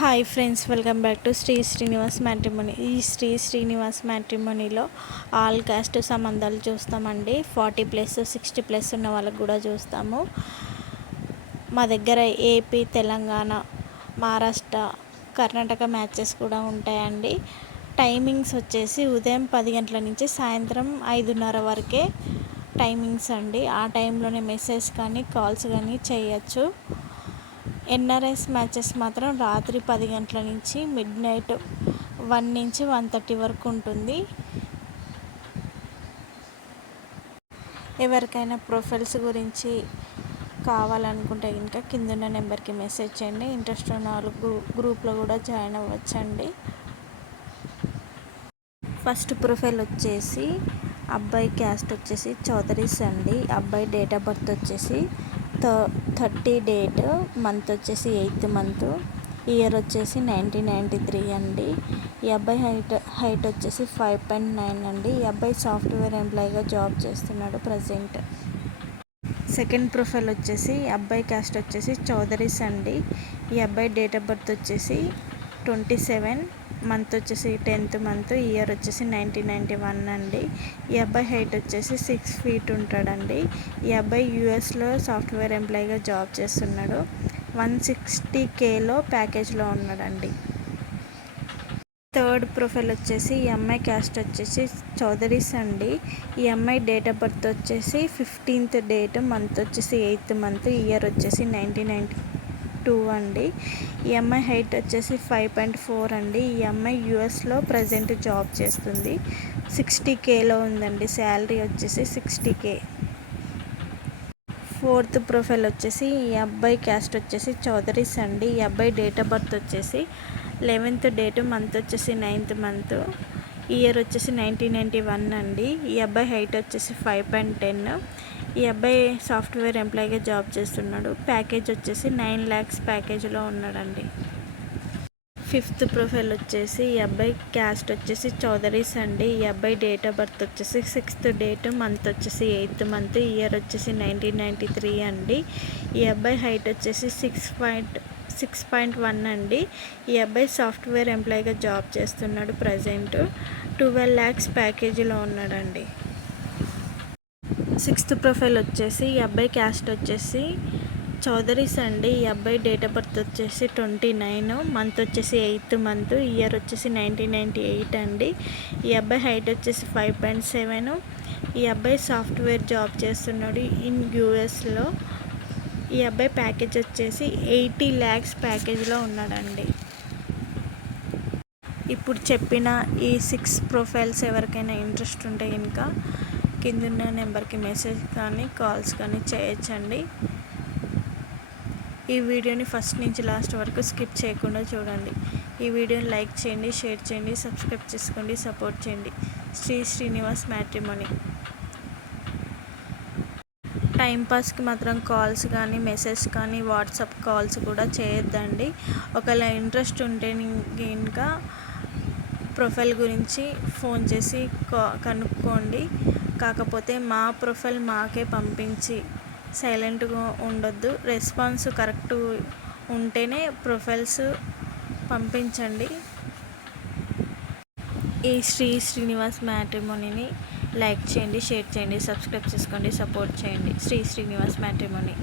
Hi friends, welcome back to Shri Srinivas matrimony. ఈ శ్రీ శ్రీనివాస్ మ్యాట్రిమోనీలో all caste సంబంధాలు చూస్తామండి. 40+ 60+ ఉన్న వాళ్ళకి కూడా చూస్తాము. మా దగ్గర ఏపీ, తెలంగాణ, మహారాష్ట్ర, కర్ణాటక మ్యాచెస్ కూడా ఉంటాయండి. టైమింగ్స్ వచ్చేసి ఉదయం 10 గంటల నుంచి సాయంత్రం 5:30 వరకే టైమింగ్స్ అండి. ఆ టైంలోనే మెసేజ్ కానీ కాల్స్ కానీ చేయొచ్చు. ఎన్ఆర్ఎస్ మ్యాచెస్ మాత్రం రాత్రి 10 గంటల నుంచి మిడ్నైట్ 1 నుంచి 1:30 వరకు ఉంటుంది. ఎవరికైనా ప్రొఫైల్స్ గురించి కావాలనుకుంటే కనుక కిందున్న నెంబర్కి మెసేజ్ చేయండి. ఇంట్రెస్ట్ ఉన్న వాళ్ళు గ్రూప్లో కూడా జాయిన్ అవ్వచ్చండి. ఫస్ట్ ప్రొఫైల్ వచ్చేసి అబ్బాయి క్యాస్ట్ వచ్చేసి చౌదరీస్ అండి. అబ్బాయి డేట్ ఆఫ్ బర్త్ వచ్చేసి 30 డేట్, మంత్ వచ్చేసి 8th మంత్, ఇయర్ వచ్చేసి 1993 అండి. ఈ అబ్బాయి హైట్ వచ్చేసి 5.9 అండి. ఈ అబ్బాయి సాఫ్ట్వేర్ ఎంప్లాయీగా జాబ్ చేస్తున్నాడు ప్రజెంట్. సెకండ్ ప్రొఫైల్ వచ్చేసి అబ్బాయి క్యాస్ట్ వచ్చేసి చౌదరీస్ అండి. ఈ అబ్బాయి డేట్ ఆఫ్ బర్త్ వచ్చేసి 27, మంత్ వచ్చేసి 10th మంత్, ఇయర్ వచ్చేసి 1991 అండి. ఈ అబ్బాయి హైట్ వచ్చేసి 6 feet ఉంటాడండి. ఈ అబ్బాయి యూఎస్లో సాఫ్ట్వేర్ ఎంప్లాయీగా జాబ్ చేస్తున్నాడు. 160Kలో ప్యాకేజ్లో ఉన్నాడండి. థర్డ్ ప్రొఫైల్ వచ్చేసి ఈ అమ్మాయి క్యాస్ట్ వచ్చేసి చౌదరీస్ అండి. ఈ అమ్మాయి డేట్ ఆఫ్ బర్త్ వచ్చేసి 15th డేట్, మంత్ వచ్చేసి 8th మంత్, ఇయర్ వచ్చేసి 1992 అండి. ఈ అమ్మాయి హైట్ వచ్చేసి 5.4 అండి. ఈ అమ్మాయి యూఎస్లో ప్రజెంట్ జాబ్ చేస్తుంది. 60Kలో ఉందండి. శాలరీ వచ్చేసి 60K. ఫోర్త్ ప్రొఫైల్ వచ్చేసి ఈ అబ్బాయి క్యాస్ట్ వచ్చేసి చౌదరీస్ అండి. ఈ అబ్బాయి డేట్ ఆఫ్ బర్త్ వచ్చేసి 11th డేట్, మంత్ వచ్చేసి 9th మంత్, ఇయర్ వచ్చేసి 1991 అండి. ఈ అబ్బాయి హైట్ వచ్చేసి 5.10. ఈ అబ్బాయి సాఫ్ట్వేర్ ఎంప్లాయీగా జాబ్ చేస్తున్నాడు. ప్యాకేజ్ వచ్చేసి 9 lakhs ప్యాకేజ్లో ఉన్నాడండి. ఫిఫ్త్ ప్రొఫైల్ వచ్చేసి ఈ అబ్బాయి క్యాస్ట్ వచ్చేసి చౌదరీస్ అండి. ఈ అబ్బాయి డేట్ ఆఫ్ బర్త్ వచ్చేసి 6th డేట్, మంత్ వచ్చేసి 8th మంత్, ఇయర్ వచ్చేసి 1993 అండి. ఈ అబ్బాయి హైట్ వచ్చేసి 6.1 అండి. ఈ అబ్బాయి సాఫ్ట్వేర్ ఎంప్లాయీగా జాబ్ చేస్తున్నాడు. ప్రజెంట్ 12 lakhs ప్యాకేజీలో ఉన్నాడండి. సిక్స్త్ ప్రొఫైల్ వచ్చేసి ఈ అబ్బాయి క్యాస్ట్ వచ్చేసి చౌదరీస్ అండి. ఈ అబ్బాయి డేట్ ఆఫ్ బర్త్ వచ్చేసి 29, మంత్ వచ్చేసి 8th మంత్, ఇయర్ వచ్చేసి 1998 అండి. ఈ అబ్బాయి హైట్ వచ్చేసి 5.7. ఈ అబ్బాయి సాఫ్ట్వేర్ జాబ్ చేస్తున్నాడు ఇన్ యూఎస్లో. ఈ అబ్బాయి ప్యాకేజ్ వచ్చేసి 80 lakhs ప్యాకేజ్లో ఉన్నాడండి. ఇప్పుడు చెప్పిన ఈ 6 ప్రొఫైల్స్ ఎవరికైనా ఇంట్రెస్ట్ ఉంటే కనుక కిందున్న నెంబర్కి మెసేజ్ కానీ కాల్స్ కానీ చేయొచ్చండి. ఈ వీడియోని ఫస్ట్ నుంచి లాస్ట్ వరకు స్కిప్ చేయకుండా చూడండి. ఈ వీడియోని లైక్ చేయండి, షేర్ చేయండి, సబ్స్క్రైబ్ చేసుకోండి, సపోర్ట్ చేయండి. శ్రీ శ్రీనివాస్ మ్యాట్రిమోనీ. టైంపాస్కి మాత్రం కాల్స్ కానీ మెసేజ్ కానీ వాట్సాప్ కాల్స్ కూడా చేయొద్దండి. ఒకవేళ ఇంట్రెస్ట్ ఉంటే ఇంకా ప్రొఫైల్ గురించి ఫోన్ చేసి కనుక్కోండి. కాకపోతే మా ప్రొఫైల్ మాకే పంపించి సైలెంట్గా ఉండొద్దు. రెస్పాన్స్ కరెక్ట్ ఉంటేనే ప్రొఫైల్స్ పంపించండి. ఈ శ్రీ శ్రీనివాస్ మ్యాట్రిమోనీని లైక్ చేయండి, షేర్ చేయండి, సబ్స్క్రైబ్ చేసుకోండి, సపోర్ట్ చేయండి. శ్రీ శ్రీనివాస్ మ్యాట్రిమోనీ.